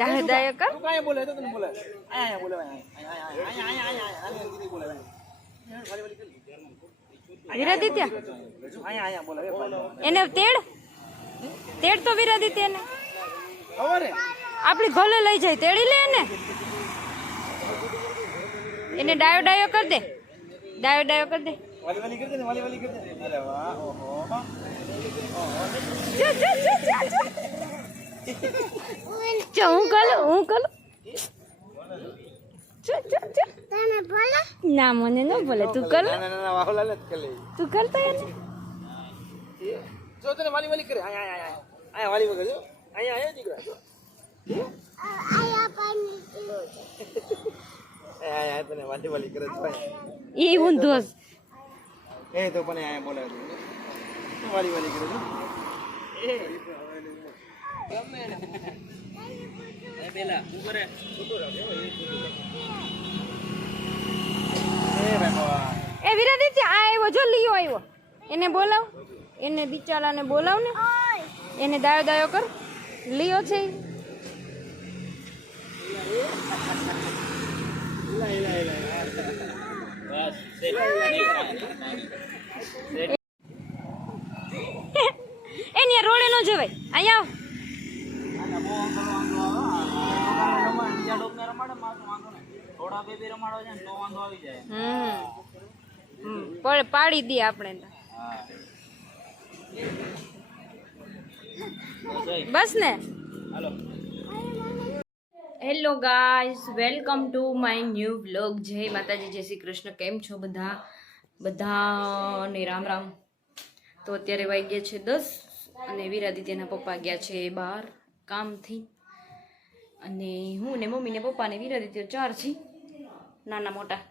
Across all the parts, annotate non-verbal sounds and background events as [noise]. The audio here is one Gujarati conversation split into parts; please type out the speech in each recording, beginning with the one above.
દાહે દાહે કર તું કાય બોલે તો તને બોલે આયા બોલે આયા આયા આયા આયા આયા આયા દીદી બોલે વિરાદિત્ય આયા આયા બોલે એ એને તેડ? તેડ તો વિરાદિત્ય એને. આપણી ભલે લઈ જાય તેડી લે એને. એને ડાયો ડાયો કર દે. ડાયો ડાયો કર દે. વાલી વાલી કરજે ને વાલી વાલી કરજે. અરે જો જો જો જો જો. જો હું કરું હું કરું? ના મને ન બોલે. તું કર. તું કરતો જો તને વાલી વાલી કરે. આયા આયા આયા આયા. વાલી વગર જો. આયા આયા દીકરા જો. આયા આયા તને વાલી વાલી કરે તો ઈ હું દોસ્ત એ તો પણ આયા બોલે વાલી વાલી કરે જો. એ એ વિરાદિત્ય આ આવ્યો જો લીયો આવ્યો એને બોલાવ. એને બિચારાને બોલાવ ને. એને દાયો દાયો કર. લીયો છે. [laughs] એની રોડે નો જવાય. અહીંયા આવ. પણ પાડી દઈએ આપણે બસ ને? Hello. Guys welcome to my new blog જય માતાજી જય શ્રી કૃષ્ણ. કેમ છો બધા? બધાને રામ રામ. તો અત્યારે વાગ્યા છે દસ અને વિરાદિત્યના પપ્પા ગયા છે બહાર કામથી. અને હું ને મમ્મીને પપ્પાને પપ્પા વિરાદિત્ય ચાર છે નાના મોટા.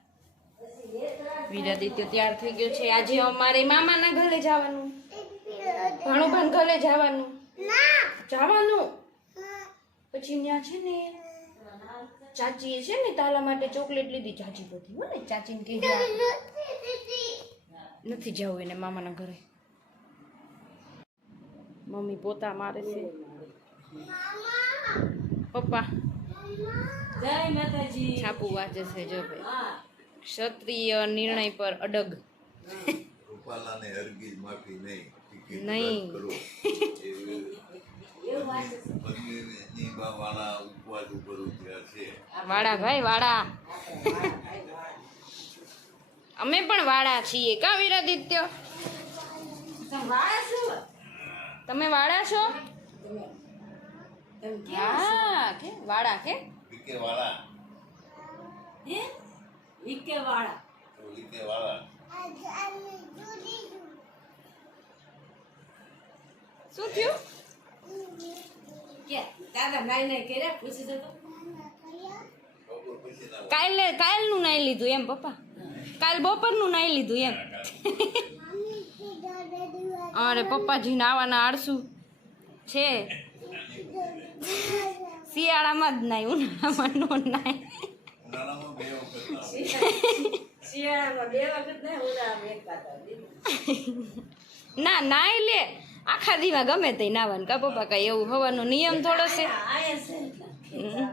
વિરાદિત્ય તૈયાર થઈ ગયો છે. આજે અમારે મામાના ઘરે જવાનું. ભાણુભાન ઘરે જવાનું. જવાનું. પછી ત્યાં છે ને ચાચીએ છે ને તાલા માટે ચોકલેટ લીધી. ચાચી બધી હો ને. ચાચીને કીધું નથી જવું એને મામાના ઘરે. મમ્મી પોતા મારે છે. પપ્પા. જય માતાજી. છાપુ વાંચે છે જો ભાઈ. ક્ષત્રિય નિર્ણય પર અડગ. રૂપાલાને હરગીજ માફી નહીં નહીં. [laughs] વાળા ભાઈ અમે પણ વાળા છીએ. કા વિરાદિત્ય? તમે વાળા છો? હા કે વાડા કે? વિકે વાળા હે? વિકે વાળા તો વિકે વાળા શું થયું? કે દાદા નાઈ નાઈ કર્યા? પૂછી જતો. કાલે કાલનું નાઈ લીધું એમ પપ્પા. કાલ બપોરનું નાઈ લીધું એમ. અરે પપ્પાજી નાવાના આળસુ છે. શિયાળામાં જ નાય ઉનાળામાં નો નાય ના નાય લે. આખા દીમાં ગમે તે નાવાનું. કા પપ્પા કઈ એવું હવાનો? નિયમ થોડો છે. નહીં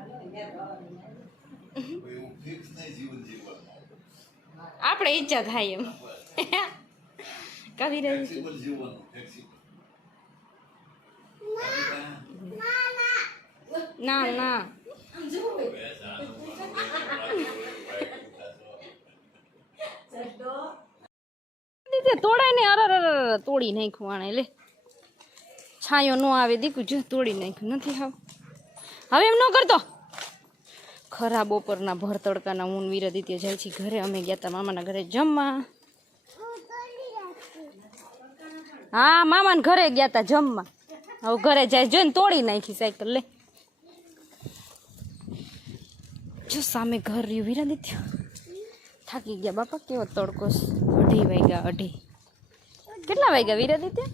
આપણે ઈચ્છા થાય એમ. [laughs] કવિ રહી ના ના. તોડાય ને અરર અરર, તોડી નાખ્યું આણે લે. છાયો નો આવે દીકું જો તોડી નાખ્યું નથી હાવ. હવે એમ ન કરતો. ખરા બપોરના ભર તડકાના ઊન વિરદિત્ય જાય છે ઘરે અમે ગયા હતા મામાના ઘરે જમવા. હા મામાના ઘરે ગયા હતા જમવા. હવે ઘરે જાય. જોઈને તોડી નાખી સાયકલ, લે. જો સામે ઘર રહ્યું વિરાદિત્ય થાકી ગયા. બાપા, કેવો તડકો અઢી વાગ્યા, અઢી. કેટલા વાગ્યા વિરાદિત્ય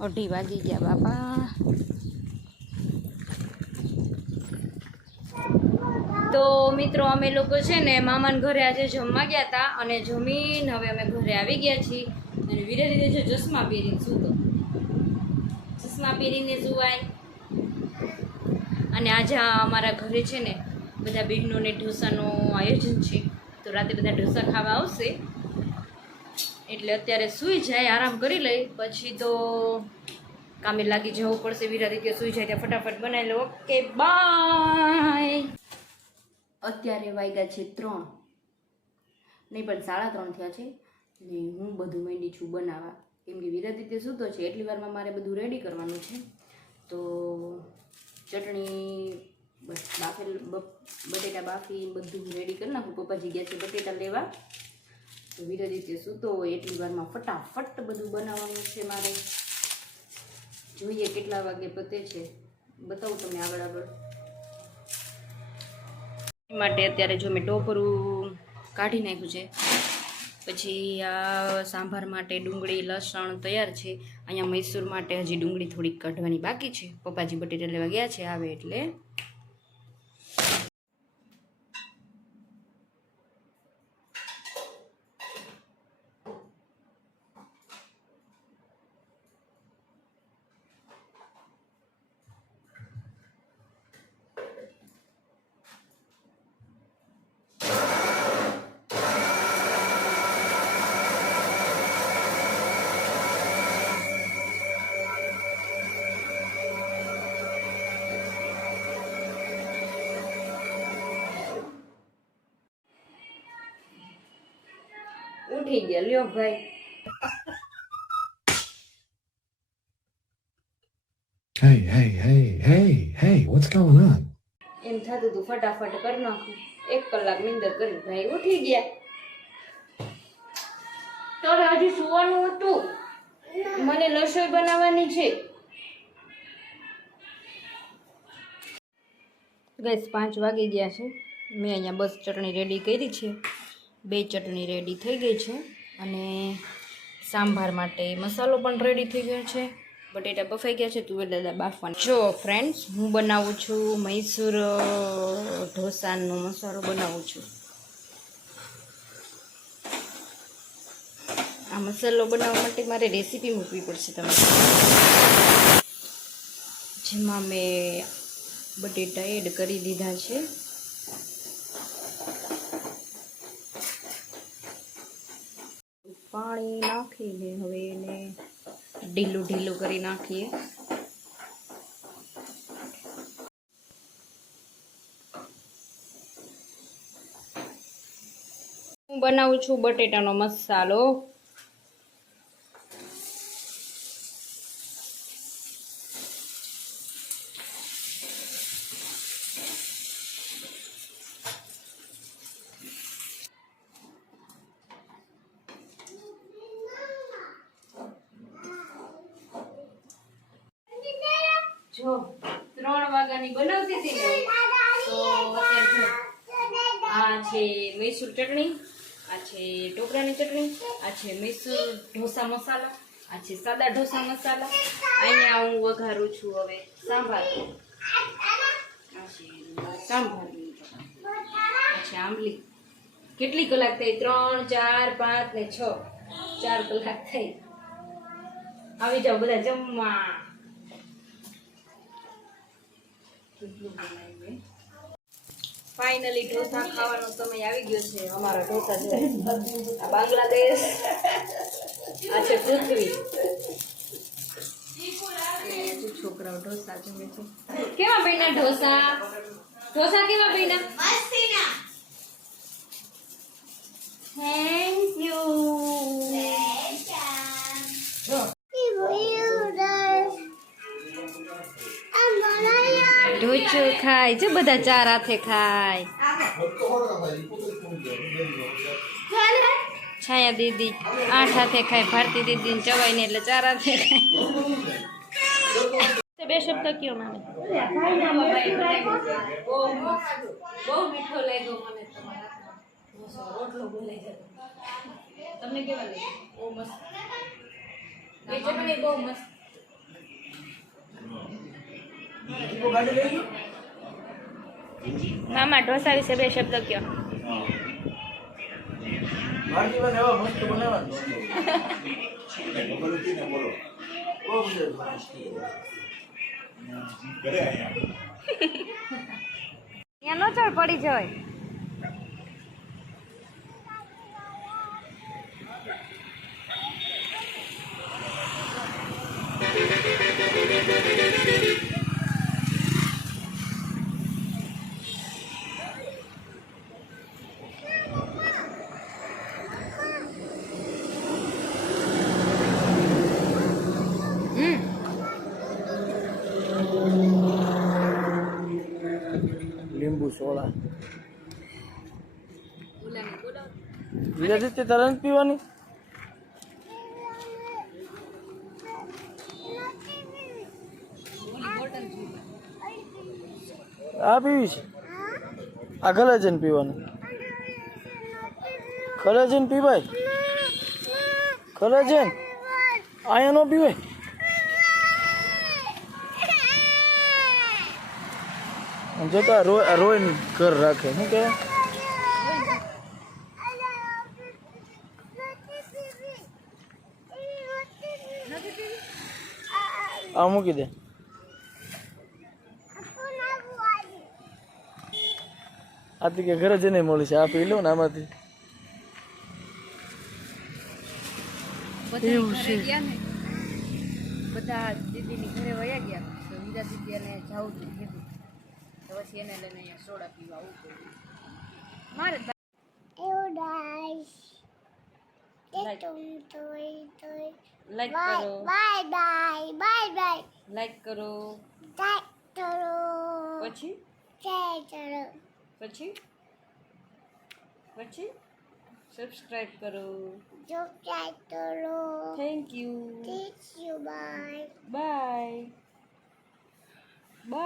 અઢી વાગી ગયા, બાપા. તો મિત્રો, અમે લોકો છે ને મામાને ઘરે આજે જમવા ગયા હતા અને જમીન હવે અમે ઘરે આવી ગયા છીએ. અને વિરાદિત્ય છે ચશ્મા પહેરીને સૂતો. ચશ્મા પહેરીને જુવાય. અને આજે અમારા ઘરે છે ને, બધા બહેનોને ઢોસાનું આયોજન છે. તો રાતે બધા ઢોસા ખાવા આવશે. એટલે અત્યારે સૂઈ જાય, આરામ કરી લઈ. પછી તો કામે લાગી જવું પડશે વિરા રીતે સૂઈ જાય ત્યાં ફટાફટ બનાવી લો. Okay, by. અત્યારે વાગ્યા છે ત્રણ. નહીં, પણ સાડા ત્રણ થયા છે. ને હું બધું માંડી છું બનાવવા. કેમ કે વિરાદિત્ય સૂતો છે, એટલી વારમાં મારે બધું રેડી કરવાનું છે. તો ચટણી બસ બાફેલ બટેટા બાફી, બધું રેડી કરી નાખું. પપ્પાજી ગયા છે બટેટા લેવા. તો વિરાદિત્ય સૂતો હોય, એટલી વારમાં ફટાફટ બધું બનાવવાનું છે મારે. જોઈએ કેટલા વાગે પતે છે. બતાવું તમને આગળ આગળ. માટે અત્યારે જો મેં ટોપરું કાઢી નાખ્યું છે પછી આ સાંભાર માટે ડુંગળી, લસણ તૈયાર છે. અહીંયા મૈસૂર માટે હજી ડુંગળી થોડીક કાઢવાની બાકી છે. પપ્પાજી બટેટા લેવા ગયા છે, આવે એટલે ઉઠી ગયા. લ્યો ભાઈ. Hey, hey, hey, hey, hey, what's going on? એમ થતું હતું ફટાફટ કરી નાખું. એક કલાક નિંદર કરી ભાઈ ઉઠી ગયા. તારે હજી સુવાનું હતું? મને રસોઈ બનાવવાની છે. ગેસ પાંચ વાગી ગયા છે. મેં અહીંયા બસ ચટણી રેડી કરી છે. બે ચટણી રેડી થઈ ગઈ છે અને સાંભાર માટે મસાલો પણ રેડી થઈ ગયો છે. બટેટા બફાઈ ગયા છે, તુવેર દાદા બાફવાના. જો ફ્રેન્ડ્સ હું બનાવું છું મૈસૂર ઢોસાનો મસાલો બનાવું છું. આ મસાલો બનાવવા માટે મારે રેસીપી મૂકવી પડશે તમારે. જેમાં મેં બટેટા એડ કરી દીધા છે. પાણી નાખીને હવે એને ઢીલું ઢીલું કરી નાખીએ. હું બનાવું છું બટેટાનો મસાલો જો ત્રણ વાગ્યાની હતી આ છે મૈસૂર ચટણી, આ છે ટોપરાની ચટણી, આ છે મૈસૂર ઢોસા મસાલા, આ છે સાદા ઢોસા મસાલા. અહીંયા હું વઘારું છું હવે, સાંભાર. આ છે આંબલી. કેટલી કલાક થઈ? ત્રણ, ચાર, પાંચ ને છ. ચાર કલાક થઈ. આવી જાઓ બધા જમવા. ફાઇનલી ઢોસા ખાવાનો સમય આવી ગયો છે. અમારો ઢોસા છે. આ બાંગ્લાદેશ આ છે પૃથ્વી. છોકરાઓ ઢોસા જમે છે. કેવા બન્યા ઢોસા? ઢોસા કેવા બન્યા? થેન્ક યુ ઢોચો ખાય છે બધા ચાર હાથે ખાય. છાયા દીદી આઠ હાથે ખાય ભારતી દીદી ને ચવાય ને એટલે ચાર હાથે ખાય. બે શબ્દ કયો મામે? બહુ મીઠો લાગ્યો મને રોટલો બોલાઈ ગયો. તમને કેવા લાગ્યો? બહુ મસ્ત. બહુ મસ્ત. મામા ઢોસા વિશે બે શબ્દ કયો. ભારતી ચડ પડી મસ્ત Thank ખબર નથી ને બોલો બહુ મજા આવે. કરે અહીંયા ત્યાં નો ચડ પડી જાય હમ લીંબુ સોડા. વિરાજી તારે નથી પીવાની? આ પીવી છે? આ જઈને પીવાનું. જઈને પીવાય? જઈને? અહીંયા નો પીવાય? જોતા રોય રોઈને ઘર રાખે શું કે આ મૂકી દે. આથી કે ઘરે જઈને મળી છે આ પી લો ને આમાંથી. બધા ઘરે ગયા બધા દીદીની ઘરે વયા ગયા તો બીજા દીદી એને જવું પછી એને લઈને અહીંયા સોડા પીવા આવું પડ્યું મારે લાઈક કરો. Bye bye bye bye like કરો. લાઈક કરો. પછી? શેર કરો. પછી? પછી? સબસ્ક્રાઇબ કરો. Subscribe કરો. Thank you thank you bye bye Bye.